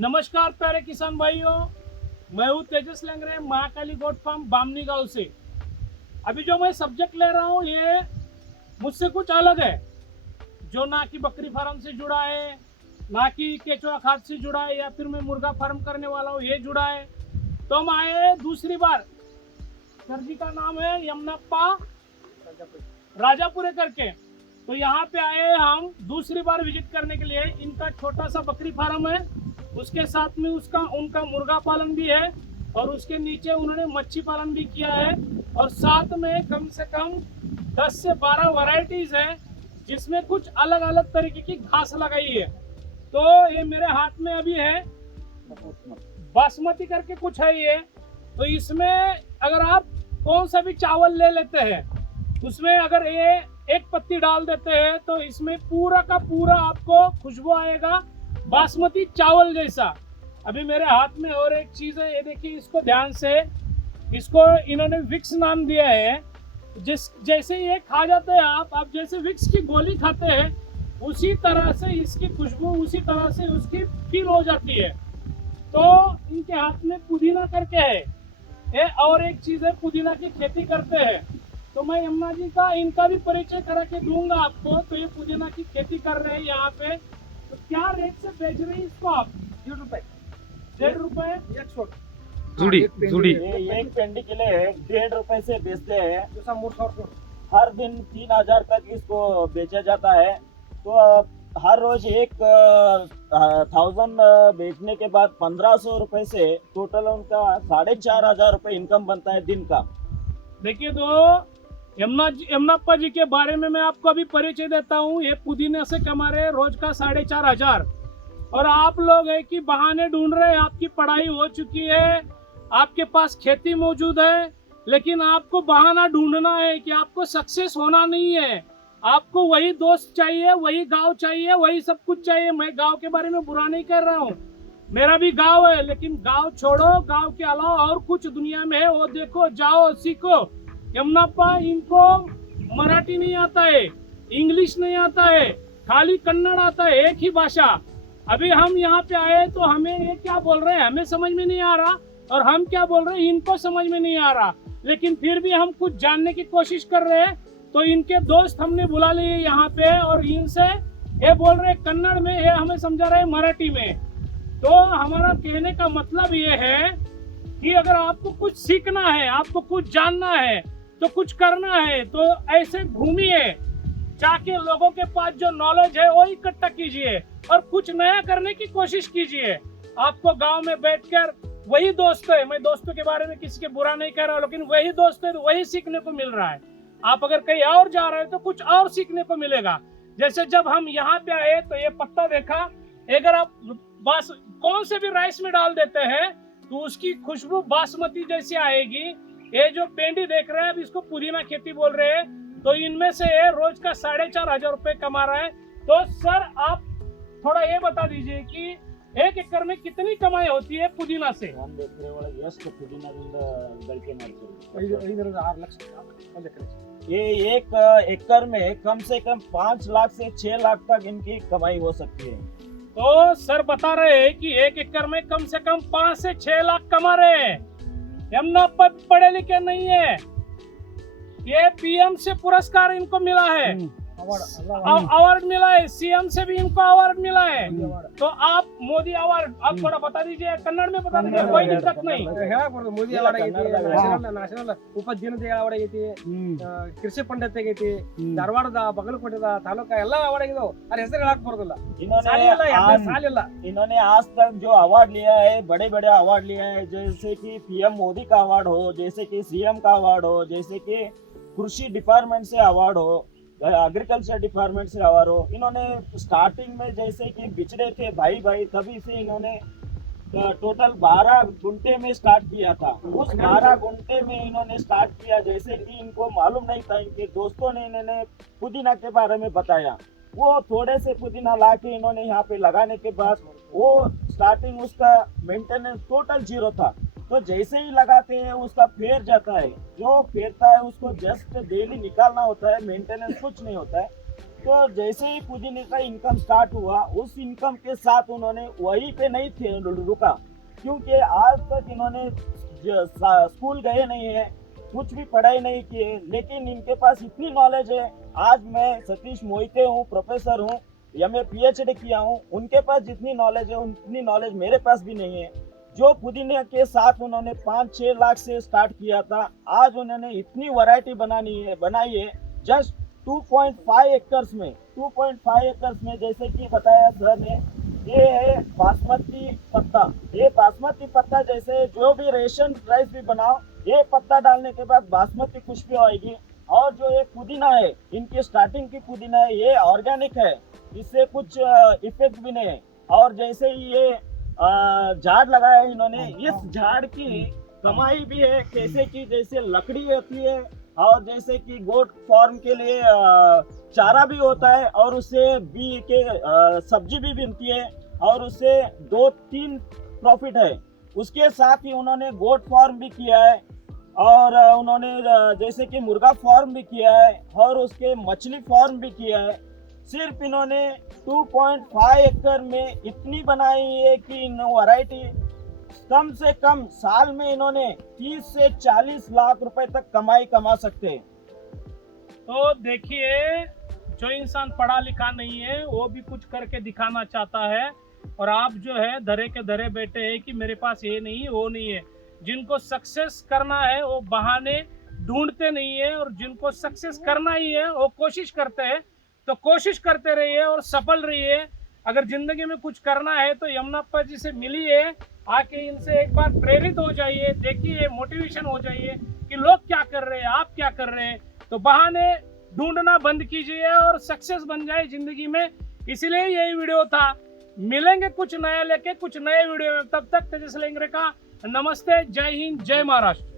नमस्कार प्यारे किसान भाइयों, मैं हूँ तेजस लेंगरे, महाकाली गोट फार्म बामनी गांव से। अभी जो मैं सब्जेक्ट ले रहा हूँ ये मुझसे कुछ अलग है, जो ना कि बकरी फार्म से जुड़ा है, ना कि केचुआ खाद से जुड़ा है, या फिर मैं मुर्गा फार्म करने वाला हूँ ये जुड़ा है। तो हम आए दूसरी बार। सर जी का नाम है यमुनाप्पा राजापुरे करके। तो यहाँ पे आए हम दूसरी बार विजिट करने के लिए। इनका छोटा सा बकरी फार्म है, उसके साथ में उनका मुर्गा पालन भी है, और उसके नीचे उन्होंने मच्छी पालन भी किया है, और साथ में कम से कम 10 से 12 वैरायटीज है, जिसमें कुछ अलग अलग तरीके की घास लगाई है। तो ये मेरे हाथ में अभी है बासमती करके कुछ है ये। तो इसमें अगर आप कौन सा भी चावल ले लेते हैं, उसमें अगर ये एक पत्ती डाल देते हैं तो इसमें पूरा का पूरा आपको खुशबू आएगा बासमती चावल जैसा। अभी मेरे हाथ में और एक चीज है, ये देखिए इसको ध्यान से। इसको इन्होंने विक्स नाम दिया है। जैसे ये खा जाते हैं आप जैसे विक्स की गोली खाते हैं, उसी तरह से इसकी खुशबू, उसी तरह से उसकी फील हो जाती है। तो इनके हाथ में पुदीना करके है ये, और एक चीज है पुदीना की खेती करते हैं। तो मैं यमुना जी का इनका भी परिचय करा के दूंगा आपको। तो ये पुदीना की खेती कर रहे हैं यहाँ पे। तो क्या रेट से बेच रहे हैं इसको आप? 1.5 रुपए एक छोट जुड़ी एक पेंडी के लिए 1.5 रुपए से बेचते हैं। हर दिन 3,000 तक इसको बेचा जाता है। तो हर रोज 1,000 बेचने के बाद 1,500 रुपए से टोटल उनका 4,500 रुपए इनकम बनता है दिन का। देखिए, तो यमुनाप्पा जी के बारे में मैं आपको अभी परिचय देता हूँ। ये पुदीने से कमा रहे हैं रोज का 4,500। और आप लोग है कि बहाने ढूंढ रहे हैं, आपकी पढ़ाई हो चुकी है, आपके पास खेती मौजूद है, लेकिन आपको बहाना ढूंढना है कि आपको सक्सेस होना नहीं है। आपको वही दोस्त चाहिए, वही गांव चाहिए, वही सब कुछ चाहिए। मैं गांव के बारे में बुरा नहीं कर रहा हूँ, मेरा भी गांव है, लेकिन गांव छोड़ो, गांव के अलावा और कुछ दुनिया में है, वो देखो, जाओ, सीखो। यमुनाप्पा इनको मराठी नहीं आता है, इंग्लिश नहीं आता है, खाली कन्नड़ आता है, एक ही भाषा। अभी हम यहाँ पे आए तो हमें ये क्या बोल रहे हैं हमें समझ में नहीं आ रहा, और हम क्या बोल रहे हैं इनको समझ में नहीं आ रहा, लेकिन फिर भी हम कुछ जानने की कोशिश कर रहे हैं। तो इनके दोस्त हमने बुला लिए यहाँ पे, और इनसे ये बोल रहे कन्नड़ में, ये हमें समझा रहे मराठी में। तो हमारा कहने का मतलब ये है कि अगर आपको कुछ सीखना है, आपको कुछ जानना है, तो कुछ करना है, तो ऐसे घूमिए, जाके लोगों के पास जो नॉलेज है वो इकट्ठा कीजिए और कुछ नया करने की कोशिश कीजिए। आपको गांव में बैठकर वही दोस्त है, मैं दोस्तों के बारे में किसी के बुरा नहीं कह रहा, लेकिन वही दोस्त है तो वही सीखने को मिल रहा है। आप अगर कहीं और जा रहे हैं तो कुछ और सीखने को मिलेगा। जैसे जब हम यहाँ पे आए तो ये पत्ता देखा, अगर आप कौन से भी राइस में डाल देते हैं तो उसकी खुशबू बासमती जैसी आएगी। ये जो पेंडी देख रहे हैं, अब इसको पुदीना खेती बोल रहे हैं। तो इनमें से ये रोज का 4,500 रुपए कमा रहा है। तो सर आप थोड़ा ये बता दीजिए कि 1 एकड़ में कितनी कमाई होती है पुदीना से? 1 ಎಕರೆ ಒಳಗೆ ಎಷ್ಟು ಪುದೀನದಿಂದ ಗಳಿಕೆ ಮಾಡ್ತೀವಿ? 5-6 ಲಕ್ಷ ಒಂದು ಎಕರೆ। ये 1 एकड़ में कम से कम 5 लाख से 6 लाख तक इनकी कमाई हो सकती है। तो सर बता रहे हैं कि 1 एकड़ में कम से कम 5 से 6 लाख कमा रहे हैं। यमुनाप्पा पढ़े लिखे नहीं है, ये पीएम से पुरस्कार इनको मिला है, अवार्ड मिला है, सीएम से भी इनको अवार्ड मिला है। तो आप मोदी अवार्ड आप थोड़ा बता दीजिए, कन्नड़ में बता दीजिए, कोई दिक्कत नहीं। ಮೋದಿ ಅವಾರ್ಡ್ ಆಗೈತಿ, ನ್ಯಾಷನಲ್ ಉಪದೀನದಯಾಳ ಅವಾರ್ಡ್ ಆಗೈತಿ, ಕೃಷಿ ಪಂಡಿತ ಆಗೈತಿ, ಧಾರವಾಡದ ಬಗಲಕೋಟೆದ ತಾಲೂಕಾ ಎಲ್ಲ ಅವಾರ್ಡ್ ಆಗಿದಾವ। ಅದ್ರ ಹೆಸರು ಹೇಳಕ್ ಬರೋದಿಲ್ಲ, ಸಾಲಿಲ್ಲ। इन्होंने आज तक जो अवार्ड लिया है, बड़े बड़े अवार्ड लिया है, जैसे कि पीएम मोदी का अवार्ड हो, जैसे कि सीएम का अवार्ड हो, जैसे कि कृषि डिपार्टमेंट से अवार्ड हो, एग्रीकल्चर डिपार्टमेंट से अवार्ड हो। इन्होंने स्टार्टिंग में जैसे कि बिछड़े थे भाई भाई, तभी से इन्होंने टोटल 12 गुंटे में स्टार्ट किया था। उस 12 गुंटे में इन्होंने स्टार्ट किया, जैसे कि इनको मालूम नहीं था, इनके दोस्तों ने इन्होंने पुदीना के बारे में बताया। वो थोड़े से पुदीना ला के इन्होंने यहाँ पे लगाने के बाद वो स्टार्टिंग उसका मेंटेनेंस टोटल 0 था। तो जैसे ही लगाते हैं उसका फेर जाता है, जो फेरता है उसको जस्ट डेली निकालना होता है, मेंटेनेंस कुछ नहीं होता है। तो जैसे ही पुदीने का इनकम स्टार्ट हुआ, उस इनकम के साथ उन्होंने वहीं पे नहीं थे रुका, क्योंकि आज तक इन्होंने स्कूल गए नहीं है, कुछ भी पढ़ाई नहीं किए, लेकिन इनके पास इतनी नॉलेज है। आज मैं सतीश मोहिते हूँ, प्रोफेसर हूँ, मैं PhD किया हूँ। उनके पास जितनी नॉलेज है उतनी नॉलेज मेरे पास भी नहीं है। जो पुदीने के साथ उन्होंने 5-6 लाख से स्टार्ट किया था, आज उन्होंने इतनी वैरायटी बनाई है जस्ट 2.5 एकर्स में। 2.5 एकर्स में जैसे कि बताया सर ने, ये है बासमती पत्ता। ये बासमती पत्ता जैसे जो भी रेशन राइस भी बनाओ, ये पत्ता डालने के बाद बासमती खुशबू आएगी। और जो ये पुदीना है, इनकी स्टार्टिंग की पुदीना है, ये ऑर्गेनिक है, इससे कुछ इफेक्ट भी नहीं है। और जैसे ही ये झाड़ लगाया है इन्होंने, इस झाड़ की कमाई भी है, कैसे कि जैसे लकड़ी होती है और जैसे कि गोट फार्म के लिए चारा भी होता है, और उससे बी के सब्जी भी बनती है, और उससे 2-3 प्रॉफिट है। उसके साथ ही उन्होंने गोट फार्म भी किया है, और उन्होंने जैसे कि मुर्गा फार्म भी किया है, और उसके मछली फार्म भी किया है। सिर्फ इन्होंने 2.5 एकड़ में इतनी बनाई है कि इन वैरायटी कम से कम साल में इन्होंने 30 से 40 लाख रुपए तक कमाई कमा सकते हैं। तो देखिए, जो इंसान पढ़ा लिखा नहीं है वो भी कुछ करके दिखाना चाहता है, और आप जो है धरे के धरे बैठे हैं कि मेरे पास ये नहीं है वो नहीं है। जिनको सक्सेस करना है वो बहाने ढूंढते नहीं है, और जिनको सक्सेस करना ही है वो कोशिश करते हैं। तो कोशिश करते रहिए और सफल रहिए। अगर जिंदगी में कुछ करना है तो यमुनाप्पा जी से मिलिए, आके इनसे एक बार प्रेरित हो जाइए, देखिए, मोटिवेशन हो जाइए कि लोग क्या कर रहे हैं, आप क्या कर रहे हैं। तो बहाने ढूंढना बंद कीजिए और सक्सेस बन जाए जिंदगी में। इसीलिए यही वीडियो था। मिलेंगे कुछ नया लेके कुछ नए वीडियो में, तब तक तेजस लेंगरे का नमस्ते, जय हिंद, जय महाराष्ट्र।